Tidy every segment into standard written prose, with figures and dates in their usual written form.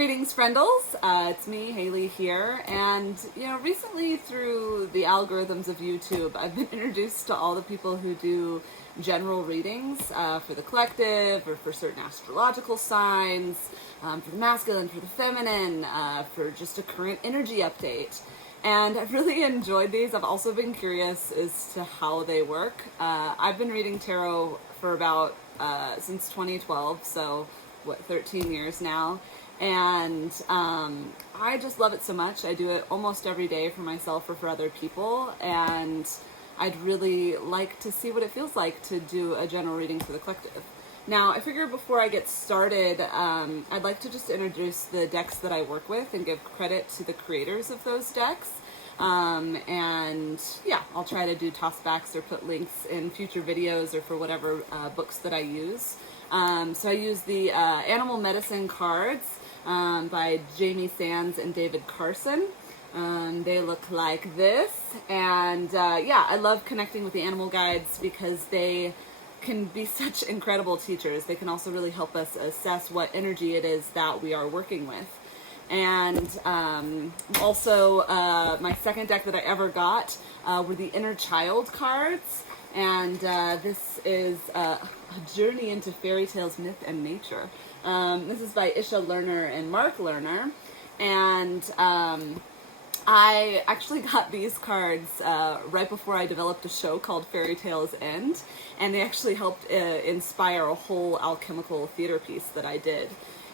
Greetings, friendles. It's me, Haley, here, and recently through the algorithms of YouTube, I've been introduced to all the people who do general readings for the collective or for certain astrological signs, for the masculine, for the feminine, for just a current energy update. And I've really enjoyed these. I've also been curious as to how they work. I've been reading tarot for about since 2012, so 13 years now. And I just love it so much. I do it almost every day for myself or for other people, and I'd really like to see what it feels like to do a general reading for the collective. Now, I figure before I get started, I'd like to just introduce the decks that I work with and give credit to the creators of those decks. And yeah, I'll try to do tossbacks or put links in future videos or for whatever books that I use. So I use the Animal Medicine cards by Jamie Sands and David Carson. They look like this, and yeah, I love connecting with the animal guides because they can be such incredible teachers. They can also really help us assess what energy it is that we are working with. And also my second deck that I ever got were the Inner Child cards, and this is a journey into fairy tales, myth, and nature. This is by Isha Lerner and Mark Lerner, and I actually got these cards right before I developed a show called Fairy Tales End, and they actually helped inspire a whole alchemical theater piece that I did.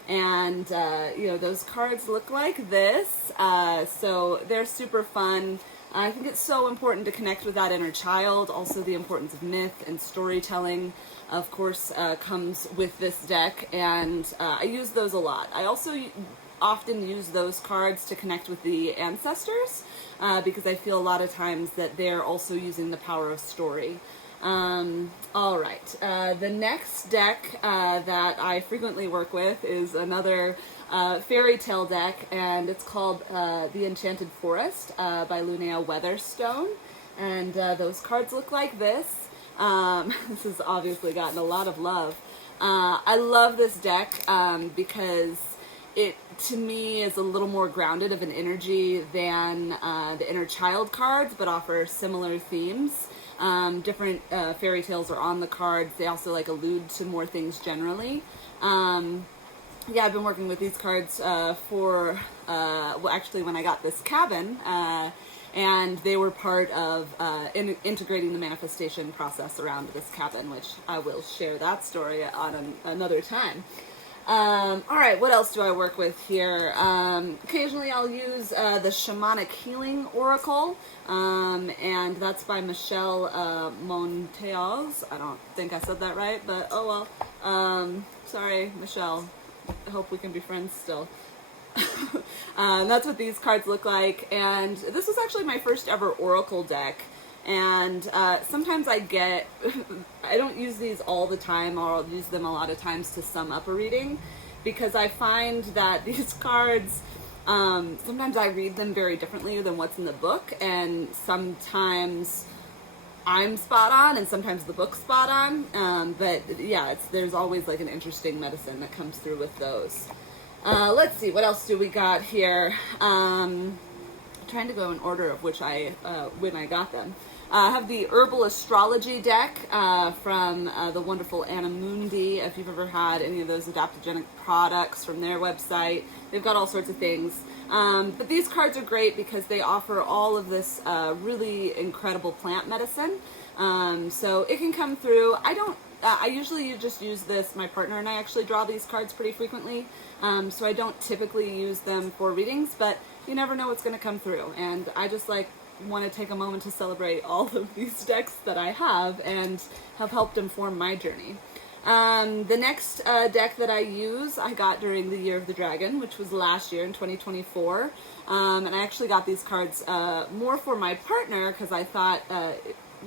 And those cards look like this, so they're super fun. I think it's so important to connect with that inner child. Also, the importance of myth and storytelling, of course, comes with this deck, and I use those a lot. I also often use those cards to connect with the ancestors, because I feel a lot of times that they're also using the power of story. All right, the next deck that I frequently work with is another fairy tale deck, and it's called The Enchanted Forest by Lunea Weatherstone, and those cards look like this. This has obviously gotten a lot of love. I love this deck because it, to me, is a little more grounded of an energy than the Inner Child cards, but offer similar themes. Different fairy tales are on the cards. They also allude to more things generally. Yeah, I've been working with these cards for, well, actually when I got this cabin, and they were part of integrating the manifestation process around this cabin, which I will share that story on another time. All right, what else do I work with here? Occasionally I'll use the Shamanic Healing Oracle, and that's by Michelle Monteos. I don't think I said that right, but oh well. Sorry, Michelle. I hope we can be friends still. That's what these cards look like, and this was actually my first ever Oracle deck. And sometimes I don't use these all the time, or I'll use them a lot of times to sum up a reading, because I find that these cards, sometimes I read them very differently than what's in the book, and sometimes I'm spot on, and sometimes the book's spot on, but yeah, there's always an interesting medicine that comes through with those. Let's see, what else do we got here? Trying to go in order of which when I got them. I have the Herbal Astrology deck from the wonderful Anna Mundi. If you've ever had any of those adaptogenic products from their website, they've got all sorts of things. But these cards are great because they offer all of this really incredible plant medicine. So it can come through. I usually just use this. My partner and I actually draw these cards pretty frequently. So I don't typically use them for readings, but you never know what's going to come through. And I just want to take a moment to celebrate all of these decks that I have and have helped inform my journey. The next deck that I use, I got during the Year of the Dragon, which was last year in 2024. And I actually got these cards more for my partner because I thought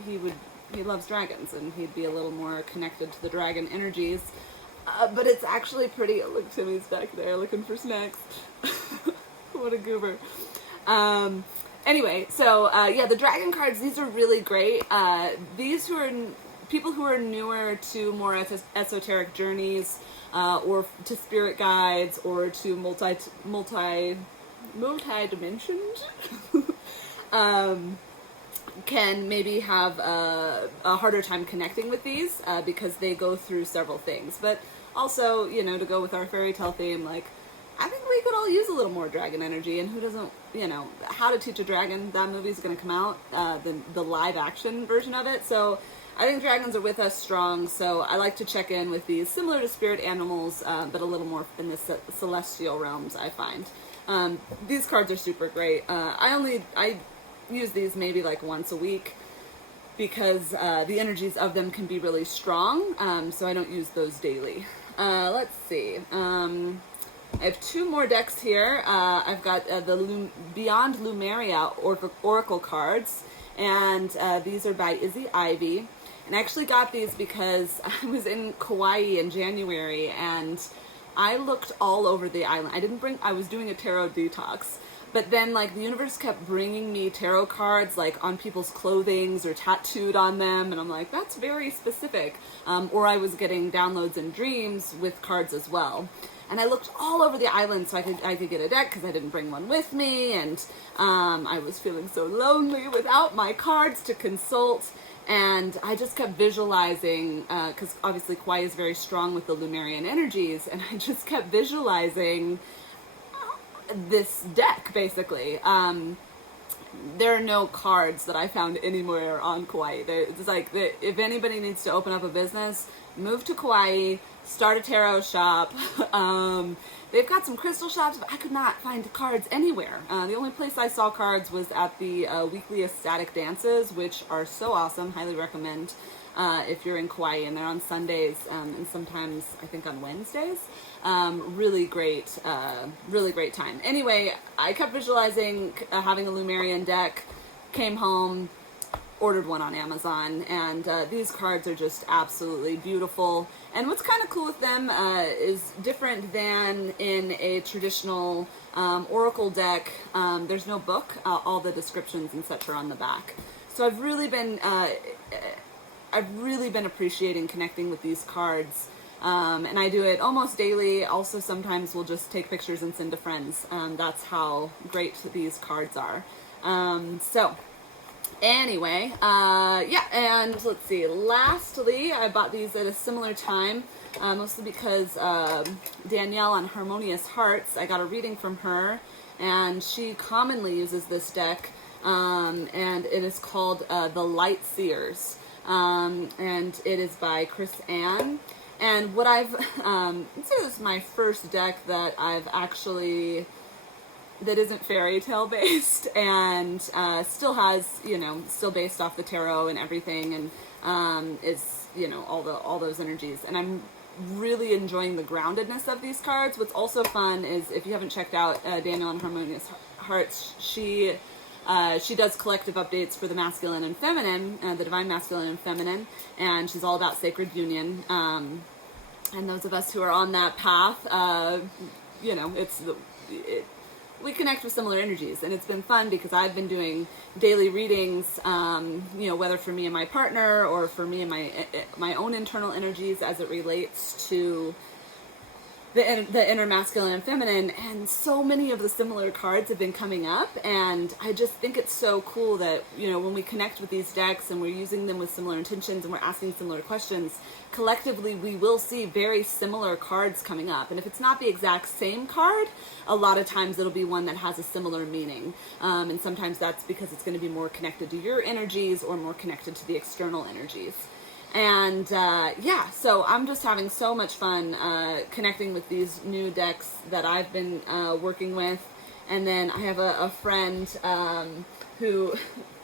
he loves dragons and he'd be a little more connected to the dragon energies. But it's actually pretty. Look, Timmy's back there looking for snacks. What a goober. Anyway, so yeah, the dragon cards, these are really great. These who are people who are newer to more esoteric journeys, or to spirit guides, or to multi dimensions, can maybe have a harder time connecting with these, because they go through several things. But also, you know, to go with our fairy tale theme, like, I think we could all use a little more dragon energy, and who doesn't, you know, How to Teach a Dragon, that movie's going to come out, the live action version of it, so I think dragons are with us strong, so I like to check in with these, similar to spirit animals, but a little more in the celestial realms, I find. These cards are super great. I use these maybe like once a week, because the energies of them can be really strong, so I don't use those daily. Let's see. I have two more decks here. I've got the Beyond Lumeria Oracle cards, and these are by Izzy Ivy. And I actually got these because I was in Kauai in January, and I looked all over the island. I was doing a tarot detox, but then like the universe kept bringing me tarot cards like on people's clothings or tattooed on them, and I'm like, that's very specific. Or I was getting downloads in dreams with cards as well. And I looked all over the island so I could get a deck, because I didn't bring one with me, and I was feeling so lonely without my cards to consult. And I just kept visualizing, because obviously Kauai is very strong with the Lumerian energies, and I just kept visualizing this deck, basically. There are no cards that I found anywhere on Kauai. It's like, if anybody needs to open up a business, move to Kauai, start a tarot shop. They've got some crystal shops, but I could not find cards anywhere. The only place I saw cards was at the weekly ecstatic dances, which are so awesome. Highly recommend if you're in Kauai, and they're on Sundays, and sometimes I think on Wednesdays. Really great time. Anyway, I kept visualizing having a Lumerian deck, came home, ordered one on Amazon, and these cards are just absolutely beautiful. And what's kind of cool with them is different than in a traditional oracle deck. There's no book. All the descriptions and such are on the back. So I've really been appreciating connecting with these cards. And I do it almost daily. Also, sometimes we'll just take pictures and send to friends. That's how great these cards are. So anyway, yeah, and let's see. Lastly, I bought these at a similar time, mostly because Danielle on Harmonious Hearts, I got a reading from her, and she commonly uses this deck, and it is called The Light Seers, and it is by Chris Ann. And what this is my first deck that I've actually, that isn't fairy tale based, and still has, still based off the tarot and everything, and is, all those energies. And I'm really enjoying the groundedness of these cards. What's also fun is, if you haven't checked out Danielle on Harmonious Hearts, she does collective updates for the masculine and feminine, the divine masculine and feminine, and she's all about sacred union. And those of us who are on that path, we connect with similar energies, and it's been fun because I've been doing daily readings, whether for me and my partner or for me and my own internal energies as it relates to the inner masculine and feminine, and so many of the similar cards have been coming up, and I just think it's so cool that, when we connect with these decks and we're using them with similar intentions and we're asking similar questions, collectively we will see very similar cards coming up. And if it's not the exact same card, a lot of times it'll be one that has a similar meaning, and sometimes that's because it's going to be more connected to your energies or more connected to the external energies. And so I'm just having so much fun connecting with these new decks that I've been working with. And then I have a friend who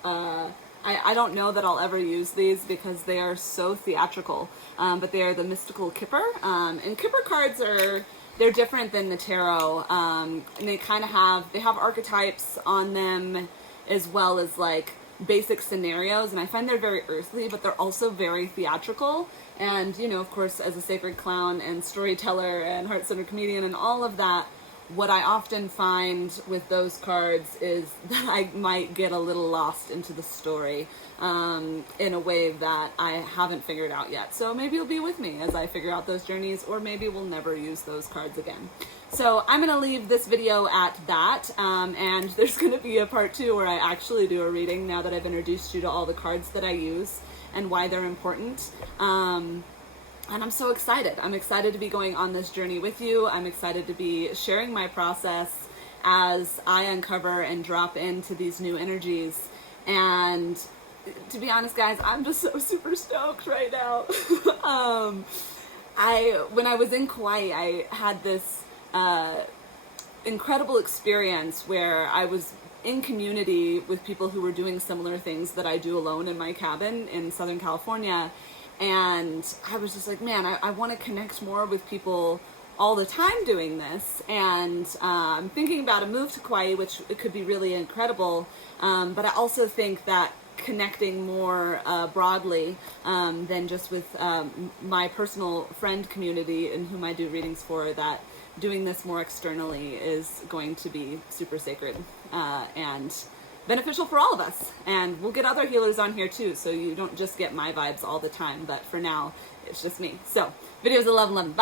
I don't know that I'll ever use these because they are so theatrical, but they are the Mystical Kipper. And Kipper cards they're different than the tarot, and they kind of have archetypes on them, as well as like basic scenarios, and I find they're very earthly, but they're also very theatrical. And of course, as a sacred clown and storyteller and heart-centered comedian and all of that, what I often find with those cards is that I might get a little lost into the story in a way that I haven't figured out yet. So maybe you'll be with me as I figure out those journeys, or maybe we'll never use those cards again. So I'm going to leave this video at that, and there's going to be a part 2 where I actually do a reading now that I've introduced you to all the cards that I use and why they're important. And I'm so excited. I'm excited to be going on this journey with you. I'm excited to be sharing my process as I uncover and drop into these new energies. And to be honest, guys, I'm just so super stoked right now. When I was in Kauai, I had this incredible experience where I was in community with people who were doing similar things that I do alone in my cabin in Southern California. And I was just like, man, I want to connect more with people all the time doing this. And I'm thinking about a move to Kauai, which it could be really incredible. But I also think that connecting more broadly than just with my personal friend community and whom I do readings for, that doing this more externally is going to be super sacred and beneficial for all of us. And we'll get other healers on here too, so you don't just get my vibes all the time, but for now it's just me. So videos of love and love. Bye.